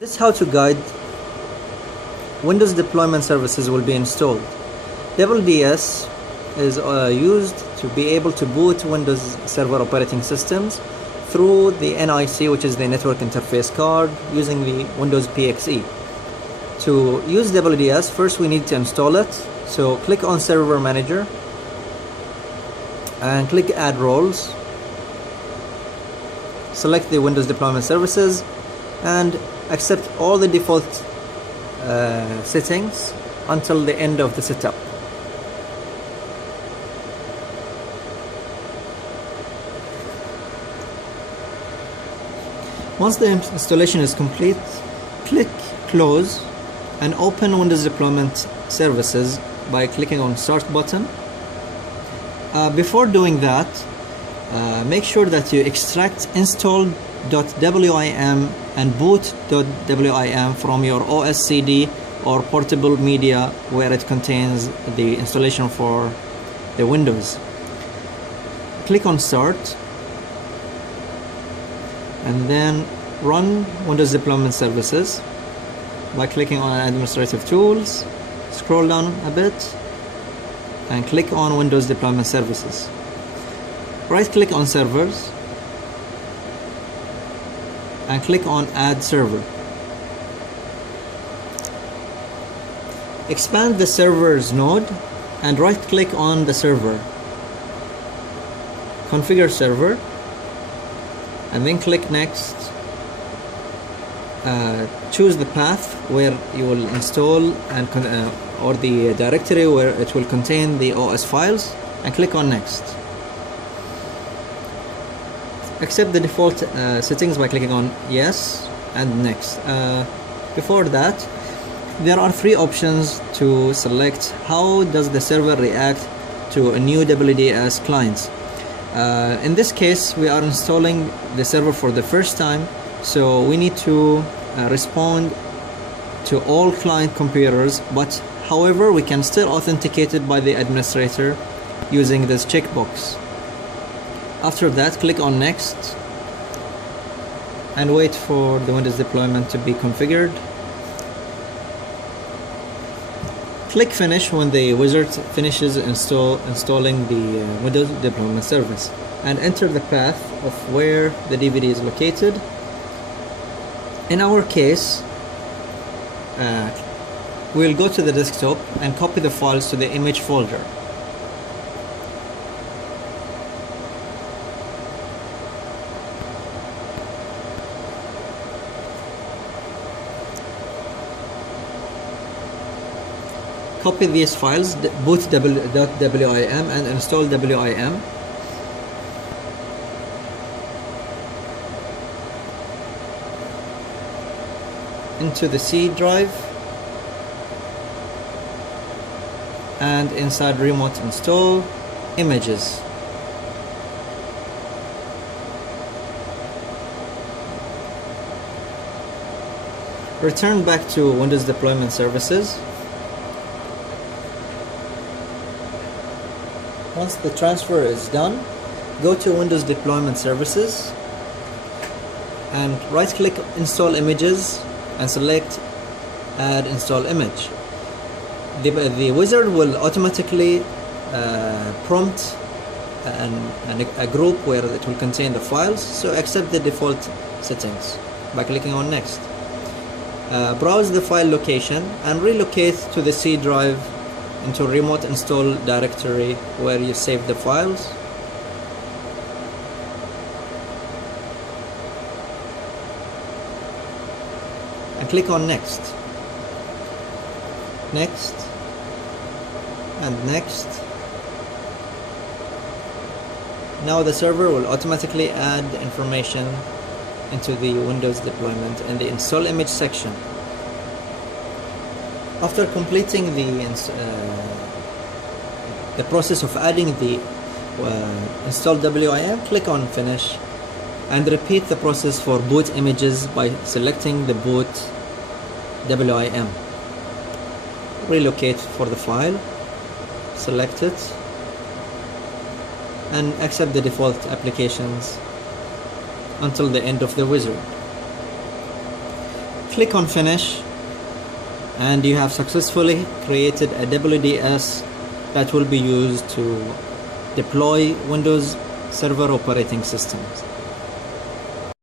This how-to guide Windows deployment services will be installed. WDS is used to be able to boot Windows Server operating systems through the NIC, which is the network interface card, using the Windows PXE. To use WDS, first we need to install it. So click on Server Manager and click Add Roles. Select the Windows Deployment Services and accept all the default settings until the end of the setup. Once the installation is complete, click Close and open Windows Deployment Services by clicking on Start button. Before doing that, make sure that you extract install.wim and boot.wim from your OS CD or portable media where it contains the installation for the Windows. Click on Start and then run Windows Deployment Services by clicking on Administrative Tools, scroll down a bit and click on Windows Deployment Services. Right click on Servers and click on Add Server. Expand the servers node and right click on the server. Configure server and then click Next. Choose the path where you will install and or the directory where it will contain the OS files and click on Next. Accept the default settings by clicking on Yes and Next. Before that, there are three options to select how does the server react to a new WDS client. In this case, we are installing the server for the first time, so we need to respond to all client computers, but however we can still authenticate it by the administrator using this checkbox. After that, click on Next and wait for the Windows deployment to be configured. Click Finish when the wizard finishes installing the Windows deployment service and enter the path of where the DVD is located. In our case, we'll go to the desktop and copy the files to the image folder. Copy these files, boot.wim and install WIM. Into the C drive and inside remote install images. Return back to Windows Deployment Services. Once the transfer is done, go to Windows Deployment Services and right click Install Images and select Add Install Image. The wizard will automatically prompt a group where it will contain the files, so accept the default settings by clicking on Next. Browse the file location and relocate to the C drive into remote install directory where you save the files. And click on Next. Next and Next. Now the server will automatically add information into the Windows deployment in the install image section. After completing the process of adding the installed WIM, click on Finish and repeat the process for boot images by selecting the boot WIM. Relocate for the file, select it and accept the default applications until the end of the wizard. Click on Finish, and you have successfully created a WDS that will be used to deploy Windows Server operating systems.